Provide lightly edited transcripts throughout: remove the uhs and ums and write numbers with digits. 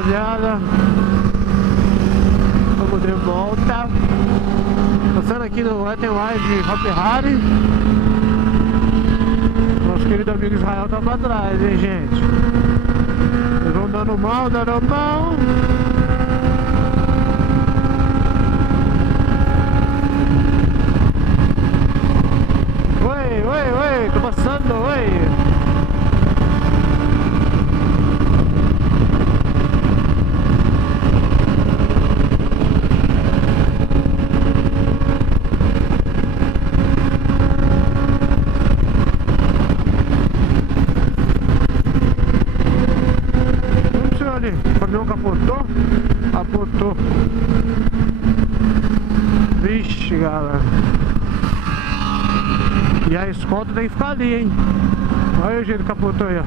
rapaziada. Vamos de volta. Passando aqui no Wet n Wild Hop Hari. Nosso querido amigo Israel tá pra trás, hein, gente? Eles vão dando mal, dando mal. Oi, tô passando, oi. O caminhão capotou? Capotou. Vixe, galera. E a escolta tem que ficar ali, hein? Olha o jeito que capotou aí, ó.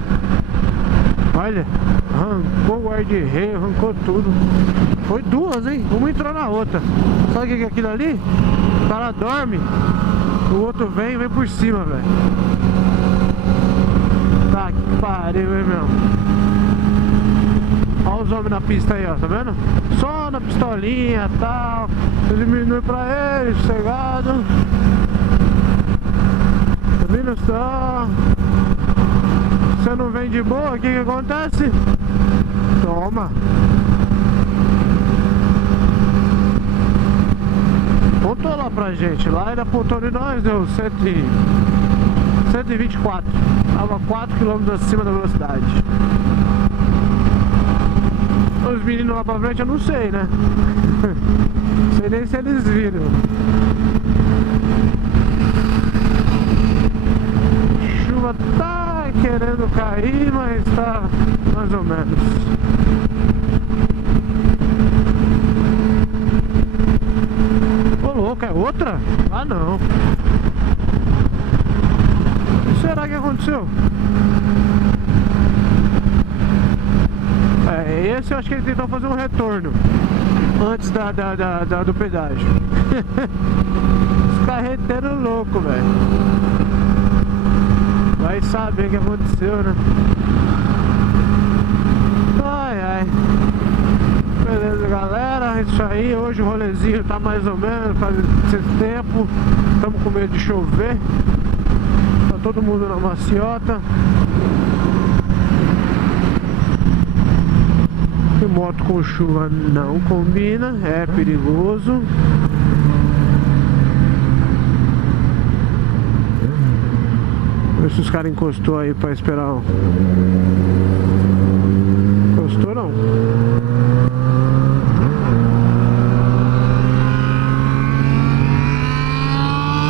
Olha, arrancou o guarda-reio, arrancou tudo. Foi duas, hein? Uma entrou na outra. Sabe o que é aquilo ali? O cara dorme, o outro vem por cima, velho. Tá que pariu, hein, meu? Olha os homens na pista aí, ó, tá vendo? Só na pistolinha e tal. Diminui pra eles, sossegado. Tá vendo só? Você não vem de boa, o que acontece? Toma. Apontou lá pra gente, lá ele apontou de nós, deu 124. Tava 4 km acima da velocidade. Os meninos lá pra frente eu não sei, né? Sei nem se eles viram. Chuva tá querendo cair, mas tá mais ou menos. Ô louco, é outra? Ah não. O que será que aconteceu? É, esse eu acho que ele tentou fazer um retorno antes do pedágio. Os carreteiros loucos, velho. Vai saber o que aconteceu, né? Ai, ai. Beleza, galera. Isso aí. Hoje o rolezinho tá mais ou menos faz esse tempo. Estamos com medo de chover. Tá todo mundo na maciota. Moto com chuva não combina, é perigoso. Vê se os caras encostou aí pra esperar. Encostou não.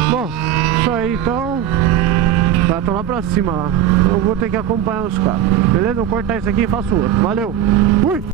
Bom, isso aí então. Tá, estão lá pra cima lá. Eu vou ter que acompanhar os caras. Beleza? Vou cortar isso aqui e faço outro. Valeu! Fui!